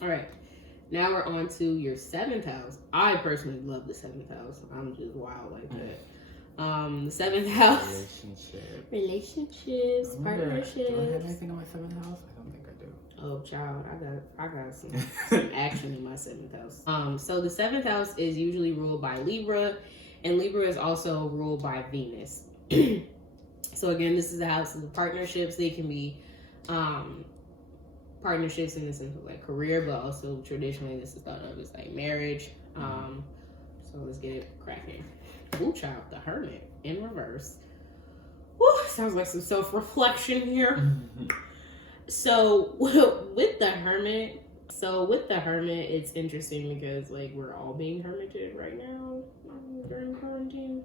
All right. Now we're on to your 7th house. I personally love the 7th house. I'm just wild like that. The 7th house. Relationships, partnerships. Do I have anything in my 7th house? I don't think I do. Oh, child, I got some action in my 7th house. So the 7th house is usually ruled by Libra, and Libra is also ruled by Venus. So again, this is the house of the partnerships. They can be partnerships in the sense of like career, but also traditionally this is thought of as like marriage. So let's get it cracking. Ooh, child, the Hermit in reverse. Woo, sounds like some self-reflection here. So with the Hermit, it's interesting because like we're all being hermited right now during quarantine.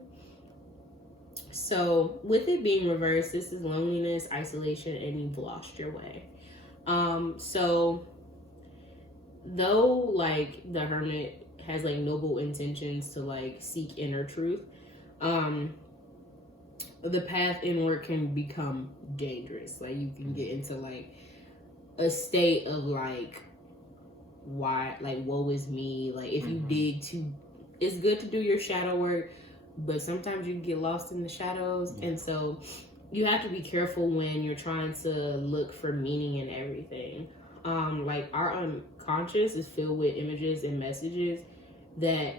So with it being reversed, this is loneliness, isolation, and you've lost your way. So though like the Hermit has like noble intentions to like seek inner truth, the path inward can become dangerous. Like you can get into like a state of like, why, like, woe is me. Like if you dig too, it's good to do your shadow work, but sometimes you get lost in the shadows. And so you have to be careful when you're trying to look for meaning in everything. Like our unconscious is filled with images and messages that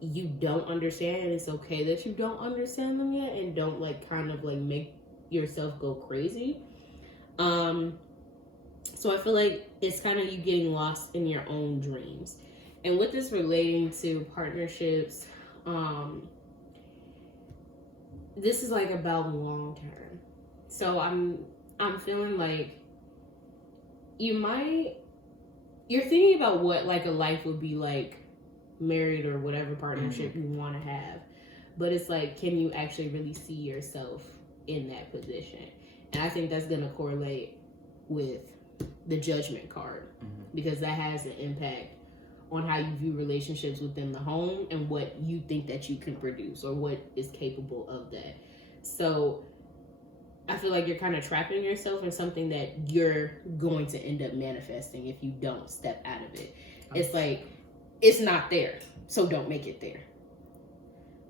you don't understand, and it's okay that you don't understand them yet, and don't like kind of like make yourself go crazy. So I feel like it's kind of you getting lost in your own dreams. And with this relating to partnerships, this is like about long term. So I'm feeling like you're thinking about what like a life would be like married or whatever partnership you want to have, but it's like, can you actually really see yourself in that position? And I think that's going to correlate with the Judgment card, because that has an impact on how you view relationships within the home and what you think that you can produce or what is capable of that. So I feel like you're kind of trapping yourself in something that you're going to end up manifesting if you don't step out of it. It's like, it's not there, so don't make it there.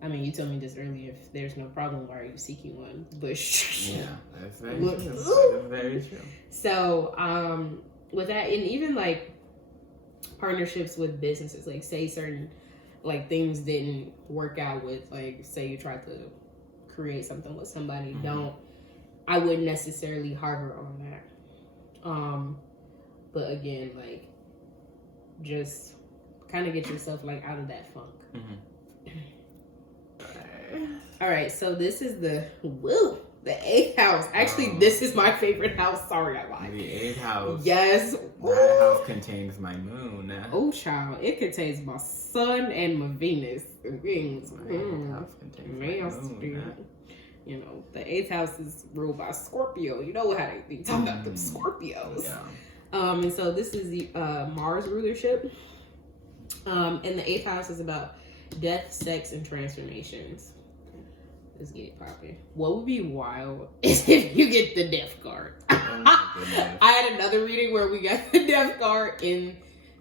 I mean, you told me this earlier. If there's no problem, why are you seeking one? But yeah, that's very true. That is very true. So, with that, and even like partnerships with businesses, like say certain like things didn't work out with, like say you tried to create something with somebody, I wouldn't necessarily harbor on that. But again, like just kind of get yourself like out of that funk. All right, so this is the 8th house. Actually, this is my favorite house. Sorry, I lied. The 8th house. Yes. That house contains my moon. Oh, child. It contains my sun and my Venus. My 8th house contains my moon. You know, the 8th house is ruled by Scorpio. You know how they be talking about them Scorpios. Yeah. And so this is the Mars rulership. And the 8th house is about death, sex, and transformations. Let's get it popping. What would be wild is if you get the death card. I had another reading where we got the death card in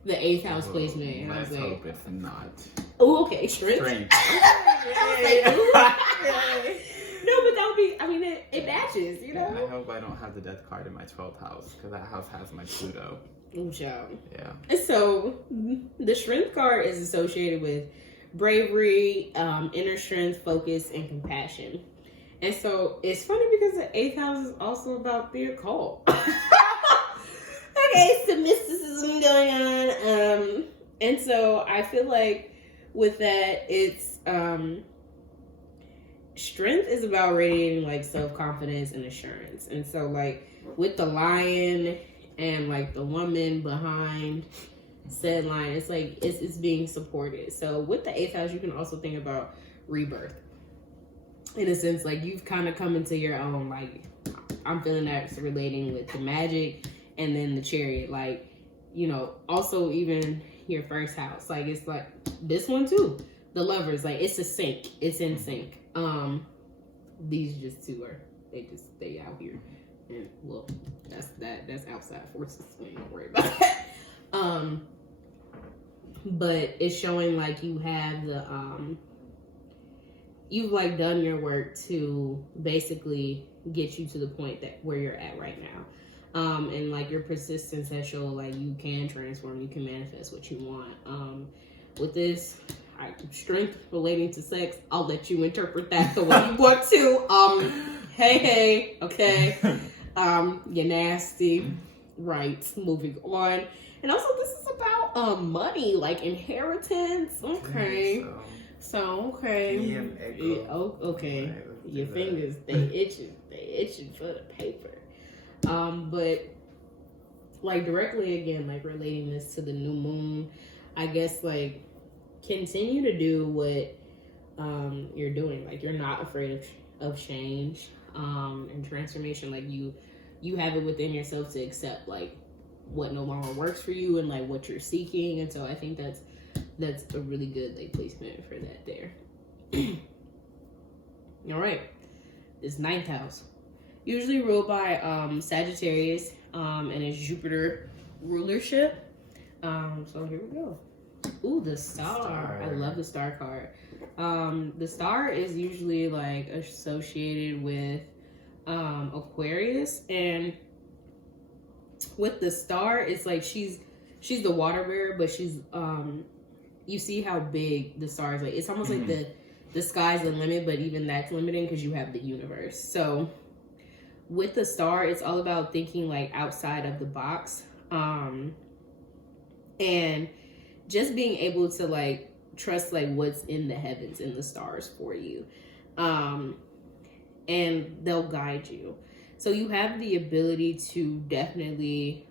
the 8th house placement. And Let's hope it's not. Oh, okay. Strength. No, but that would be, I mean, it matches, you know? I hope I don't have the death card in my 12th house, because that house has my Pluto. Oh, child. Yeah. And so, the strength card is associated with bravery, inner strength, focus, and compassion. And so, it's funny because the 8th house is also about the occult. Okay, some mysticism going on. And so, I feel like with that, it's... strength is about radiating like self-confidence and assurance. And so like with the lion and like the woman behind said lion, it's like it's being supported. So with the 8th house, you can also think about rebirth in a sense. Like you've kind of come into your own. Like I'm feeling that's relating with the magic and then the Chariot. Like, you know, also even your first house, like it's like this one too, the Lovers. Like it's a sync, it's in sync. These just two are, they out here, and well, that's outside forces, so you don't worry about that. But it's showing like you have the you've like done your work to basically get you to the point that where you're at right now. And like your persistence has shown like you can transform, you can manifest what you want. With this strength relating to sex, I'll let you interpret that the way you want to. Hey, okay. You're nasty. Right, moving on. And also this is about money, like inheritance. Okay. So okay. Yeah, okay. Your fingers, they itching for the paper. But like directly again, like relating this to the new moon, I guess like continue to do what you're doing. Like you're not afraid of change and transformation. Like you have it within yourself to accept like what no longer works for you and like what you're seeking. And so I think that's a really good like placement for that there. All right, this ninth house, usually ruled by Sagittarius, and it's Jupiter rulership. So here we go. Ooh, the star. I love the star card. The star is usually like associated with Aquarius, and with the star, it's like she's the water bearer, but she's you see how big the star is. Like it's almost like the sky's the limit, but even that's limiting because you have the universe. So with the star, it's all about thinking like outside of the box, and just being able to like trust like what's in the heavens and the stars for you, and they'll guide you. So you have the ability to definitely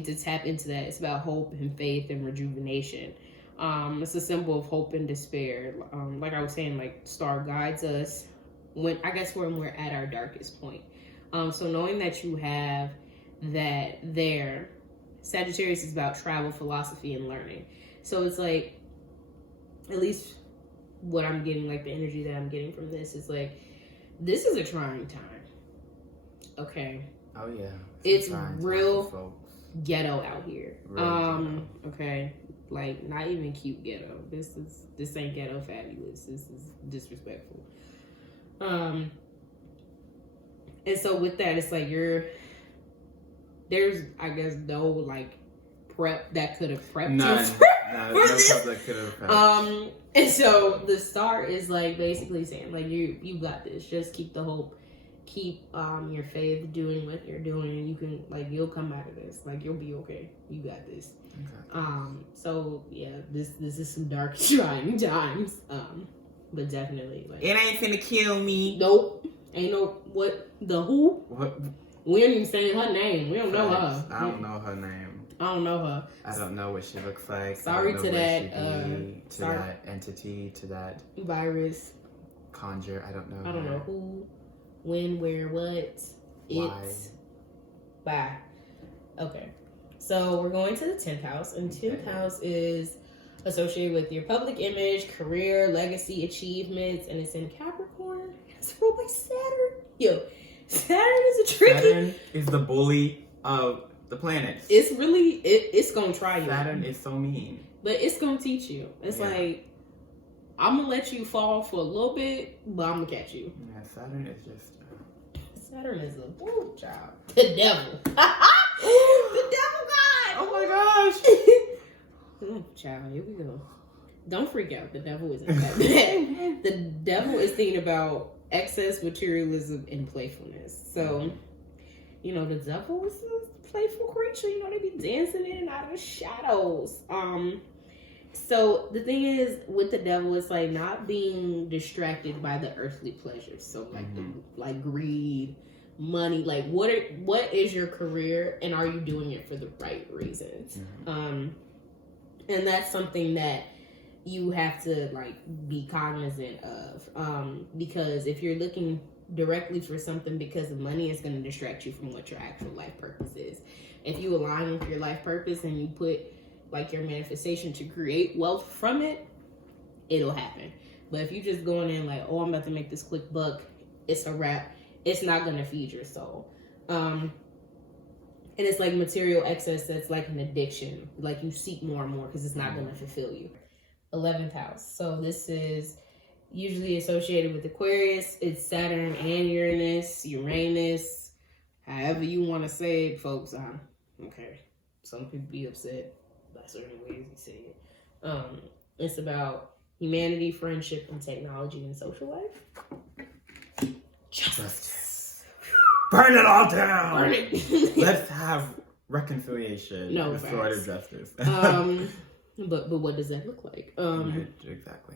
to tap into that. It's about hope and faith and rejuvenation. It's a symbol of hope and despair. Like I was saying, like star guides us when we're at our darkest point. So knowing that you have that there, Sagittarius is about travel, philosophy, and learning. So it's like, at least what I'm getting, like the energy that I'm getting from this is like, this is a trying time. Okay. Oh yeah. It's real ghetto out here. Ghetto. Okay. Like not even cute ghetto. This ain't ghetto fabulous. This is disrespectful. And so with that, it's like there's I guess no like prep that could have prepped you for this. That could have prepped. And so the star is like basically saying like you got this. Just keep the hope, keep your faith, doing what you're doing, and you can like you'll come out of this. Like you'll be okay. You got this. Okay. So yeah, this is some dark trying times. But definitely like it ain't finna kill me. Nope. Ain't no what the who? What? We ain't even saying her name. We don't know her. I don't know her name. I don't know her. I don't know what she looks like. Sorry to that. That entity, to that virus. Conjure. I don't know. I don't know who, when, where, what. Why. It's. Bye. Okay. So we're going to the 10th house, and 10th house is associated with your public image, career, legacy, achievements, and it's in Capricorn. It's ruled by Saturn. Yo, Saturn is a tricky. Saturn is the bully of the planets. It's really it's gonna try you. Saturn is so mean, but it's gonna teach you. It's like I'm gonna let you fall for a little bit, but I'm gonna catch you. Yeah, Saturn is just. Saturn is a woo child. The devil. The devil god. Oh my gosh. Oh, child, here we go. Don't freak out. The devil isn't that bad. The devil is thinking about excess materialism and playfulness. So, you know, the devil is a playful creature. You know, they be dancing in and out of the shadows. So the thing is with the devil, it's like not being distracted by the earthly pleasures. So like greed, money. Like what is your career, and are you doing it for the right reasons? And that's something that you have to like be cognizant of, because if you're looking directly for something because of money, it's going to distract you from what your actual life purpose is. If you align with your life purpose and you put like your manifestation to create wealth from it, it'll happen. But if you just going in like, oh, I'm about to make this quick buck, it's a wrap, it's not going to feed your soul. And And it's like material excess that's like an addiction. Like you seek more and more because it's not going to fulfill you. 11th house. So this is usually associated with Aquarius. It's Saturn and Uranus, however you want to say it, folks. Okay. Some people be upset by certain ways you say it. It's about humanity, friendship, and technology and social life. Justice. Burn it all down. Burn it. Let's have reconciliation. No, restorative justice. But what does that look like? Exactly.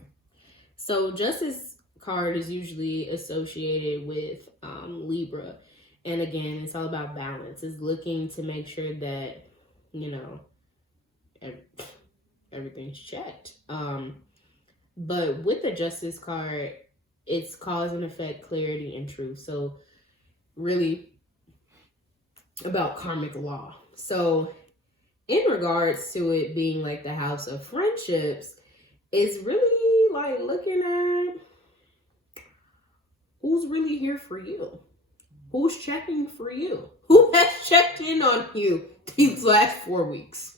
So Justice card is usually associated with Libra, and again, it's all about balance. It's looking to make sure that everything's checked. But with the Justice card, it's cause and effect, clarity, and truth. So really about karmic law. So in regards to it being like the house of friendships, it's really like looking at who's really here for you. Who's checking for you? Who has checked in on you these last 4 weeks?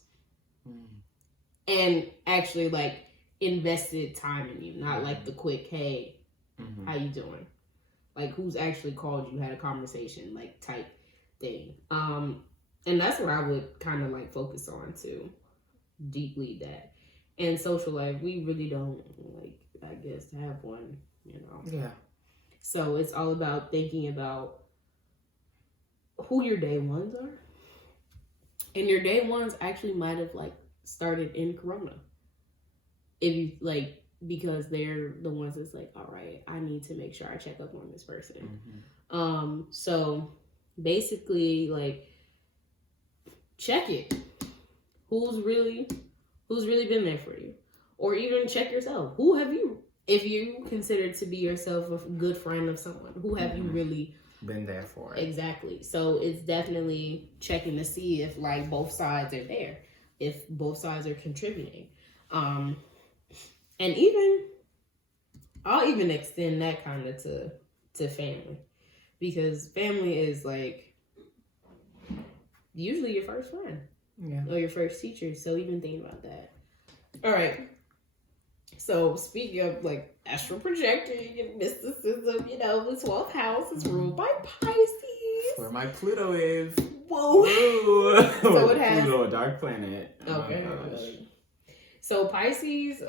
And actually like invested time in you, not like the quick, hey, how you doing? Like who's actually called you, had a conversation, like type thing. And that's what I would kind of like focus on too. Deeply that. And social life, we really don't like, I guess, have one, Yeah. So it's all about thinking about who your day ones are. And your day ones actually might have like started in Corona. If you like, because they're the ones that's like, all right, I need to make sure I check up on this person. So basically like check it. Who's really been there for you? Or even check yourself. Who have you, if you consider to be yourself a good friend of someone, who have you really been there for it? Exactly. So it's definitely checking to see if like both sides are there, if both sides are contributing. And I'll even extend that kind of to family, because family is like usually your first friend, or your first teacher. So even think about that. All right. So speaking of like astral projecting and mysticism, the 12th house is ruled by Pisces. Where my Pluto is. Whoa. So it has Pluto, a dark planet. Okay. So Pisces,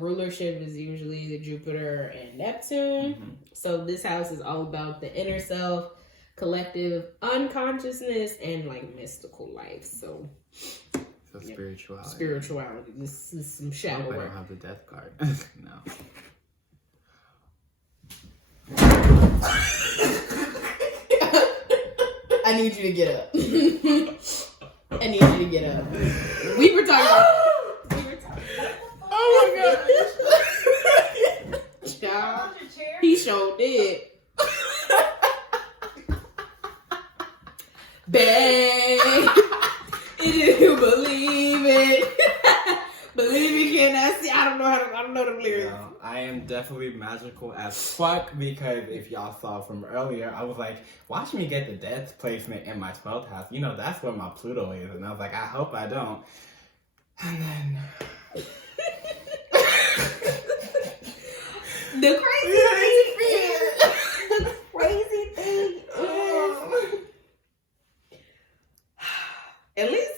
rulership is usually the Jupiter and Neptune. So this house is all about the inner self, collective unconsciousness, and like mystical life. So spirituality. This is some shadow I work. don't have the death card. No. I need you to get up. I need you to get up. We were talking about. Oh my god. Child, he sure did. Bang. If you believe it. Believe it, cannot see. I don't know the lyrics. I am definitely magical as fuck, because if y'all saw from earlier, I was like, watch me get the death placement in my 12th house. That's where my Pluto is. And I was like, I hope I don't. And then the crazy thing is,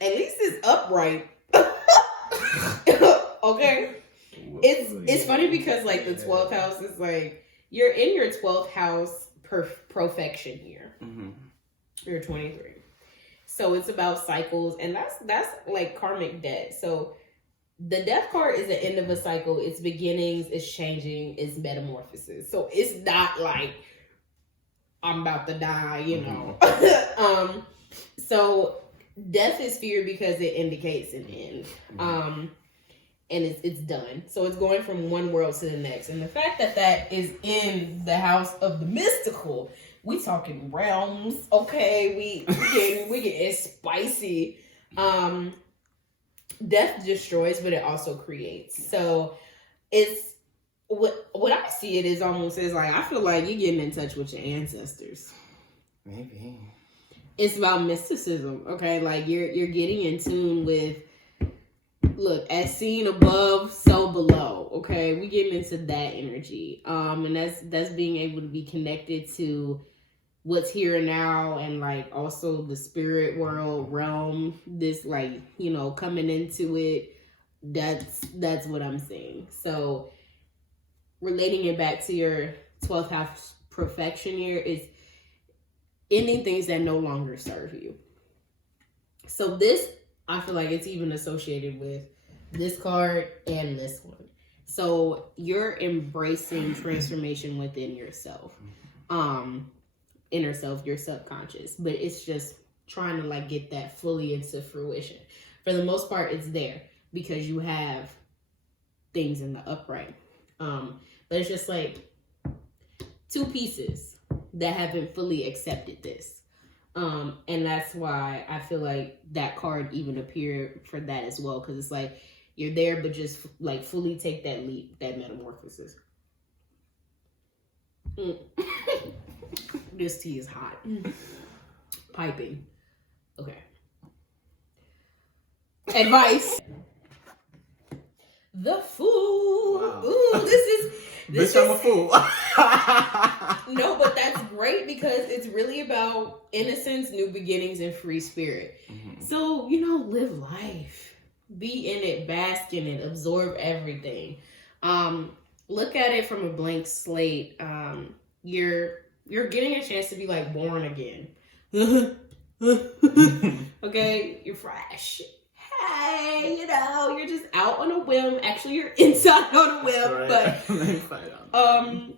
at least it's upright. Okay. It's funny because like the 12th house is like you're in your 12th house perfection year. You're 23. So it's about cycles, and that's like karmic debt. So the death card is the end of a cycle. It's beginnings, it's changing, it's metamorphosis. So it's not like I'm about to die, So death is feared because it indicates an end. And it's done. So it's going from one world to the next. And the fact that is in the house of the mystical, we talking realms, okay? We getting spicy. Death destroys, but it also creates. So it's what I see it is almost as like, I feel like you're getting in touch with your ancestors. Maybe. it's about mysticism. Okay, like you're getting in tune with. Look, as seen above, so below. Okay, we getting into that energy, and that's being able to be connected to what's here and now, and like also the spirit world realm. This like coming into it. That's what I'm seeing. So relating it back to your 12th house perfection year is ending things that no longer serve you. So this, I feel like it's even associated with this card and this one. So you're embracing transformation within yourself, inner self, your subconscious, but it's just trying to like get that fully into fruition. For the most part, it's there because you have things in the upright. But it's just like two pieces that haven't fully accepted this. And that's why I feel like that card even appeared for that as well. Because it's like you're there, but just like fully take that leap, that metamorphosis. This tea is hot. Piping. Okay. Advice. The Fool. Wow. Ooh, this Bitch, I'm a fool. No, but that's great because it's really about innocence, new beginnings, and free spirit. Mm-hmm. So, live life. Be in it, bask in it, absorb everything. Look at it from a blank slate. You're getting a chance to be like born again. Okay, you're fresh. Hey, you're just out on a whim. Actually, you're inside on a whim, right. but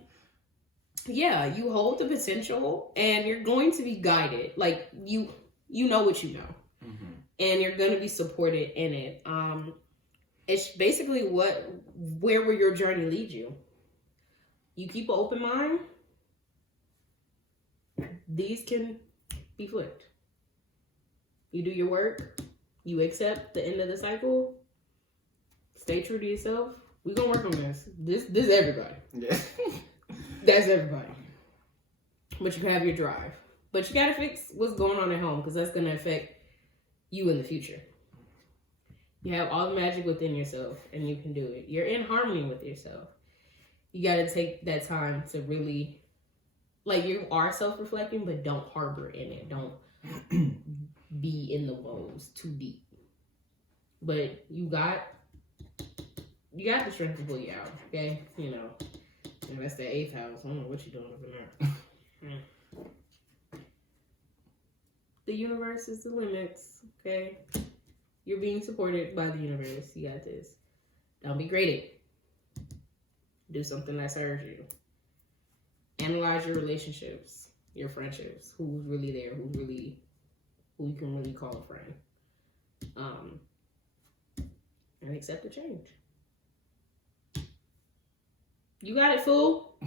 yeah, you hold the potential, and you're going to be guided. Like you know what you know, mm-hmm. and you're going to be supported in it. It's basically where will your journey lead you? You keep an open mind. These can be flipped. You do your work. You accept the end of the cycle. Stay true to yourself. We're gonna work on this. This is everybody. Yeah. That's everybody. But you can have your drive. But you gotta fix what's going on at home because that's gonna affect you in the future. You have all the magic within yourself and you can do it. You're in harmony with yourself. You gotta take that time to really, like, you are self-reflecting, but don't harbor in it. Don't be in the woes too deep. But you got the strength to pull you out, okay? And that's the 8th house. I don't know what you're doing over there. The universe is the limits, okay? You're being supported by the universe. You got this. Don't be graded. Do something that serves you. Analyze your relationships, your friendships. Who's really there? Who you can really call a friend. And accept the change. You got it, fool.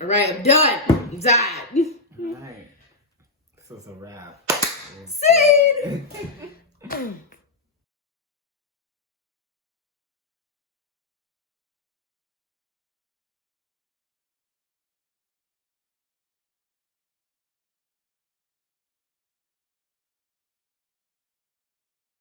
All right, I'm done. I'm tired. All right. This was a wrap. Scene.